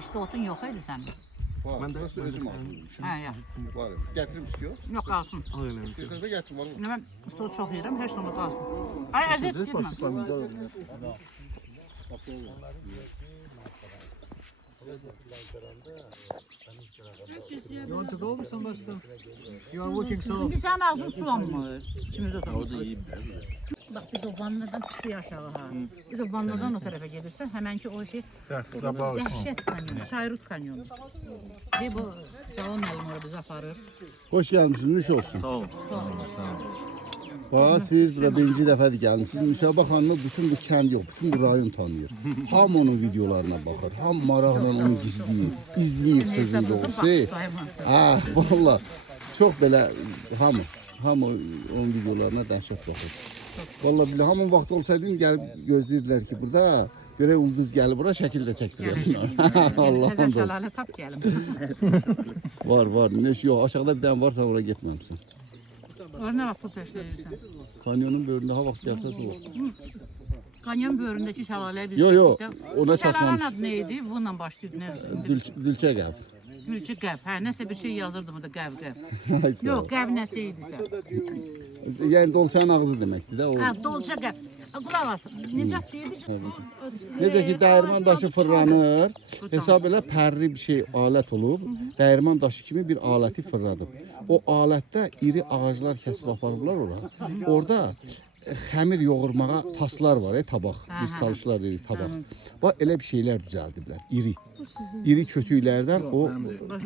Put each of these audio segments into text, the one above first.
İşte otun yok idi sənin. Var. Burası özüm aldım. Hə, yaxşı. Var. Gətirim istiyor. Yox, qalsın. İstiyorsanız da gətirim valla. Mən stol çox yeyirəm, heç zaman qalsın. Ay, əziyyət etmə. You want to go with some stuff? You are working so. İndi sənin ağzın sulanmır. İkimiz oturmuşuz. Bax, biz o vannadan çıxıyor aşağı ha. Biz o vannadan o tərəfə gedirsən, həmənki o şey dəhşət kanyonu, Çayrut kanyonu. Deyib o Cavan müəllim orada bizi aparır. Hoş gelmişsiniz, nuş olsun. Sağ ol. Bax, siz bura birinci dəfədir gəlmişsiniz. Müşabə xanımı bütün bu kənd yox, bütün bu rayon tanıyır. Ham onun videolarına baxır, ham maraqla onu izləyir, izləyir sözün doğrusu. Ah, valla, çox belə hamı onun videolarına dəhşət baxır. Valla bilə, hamın vaxt olsaydın gəlib gözləyirdilər ki, burada görək ulduz gəlib bura, şəkil də çəkdirəm. Allah'ım Təzə da. şəlalə tap gəlim. Var, neş yox, aşağıda bir dənə varsa oraya getməmsən. Orada nə vaxt pul peşləyirsən? Kanyonun böyründə ha vaxt gəlsəz o. Kanyon böyründəki şəlaləyə biz Yo, getdik. ona Şəlalənin çatmamış. adı nə idi? Vunla başlayırdı, nə? Dülçə qəv. Gülçü qəv. Hə, nəsə bir şey yazırdı burada qəv. Yox, qəv nəsə idisə. Yəni dolçanın ağzı deməkdir də o. Hə, dolca qəv. Qulaq asın. Necə deyirdi ki? Necə ki dəyirman daşı fırlanır, hesab elə pərli bir şey alət olub, dəyirman daşı kimi bir aləti fırladıb. O alətdə iri ağaclar kəsib aparıblar ora. Orada xəmir yoğurmağa taslar var, tabaq. Biz talışlar dedik tabaq. Bax elə bir şeylər düzəldiblər, iri. İri kötüklərdən o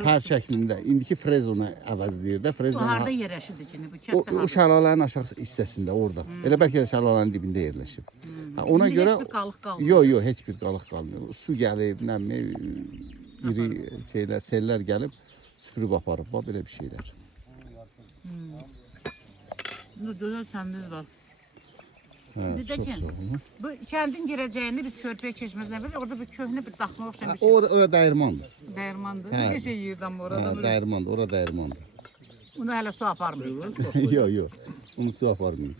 pər şəklində. İndiki frez ona əvəzləyir də, O frezlə. harda yerləşirdi ki? Bu O kənddə. şəlalənin aşağı hissəsində orada. Elə bəlkə də şəlalənin dibində yerləşib. Ha, ona İndi görə heç bir qalıq qalmır. Yox, heç bir qalıq qalmıyor. Su gəlib, nə iri şeylər, sellər gəlib süpürüb aparıb, bax belə bir şeylər. Burada gözəl kəndiniz var. Hə, Bir də çox ki, sağ olun. bu kəndin girəcəyini biz körpəyə keçməzdən əvvəl orada bir köhnə bir daxma oxşayan bir şey. Ora dəyirmandır. Dəyirmandır. Hə. Bir şey yeyirdim Hə, orada. dəyirmandır, ora dəyirmandır. Bunu hələ su aparmır. Yox. Onu su aparmayın.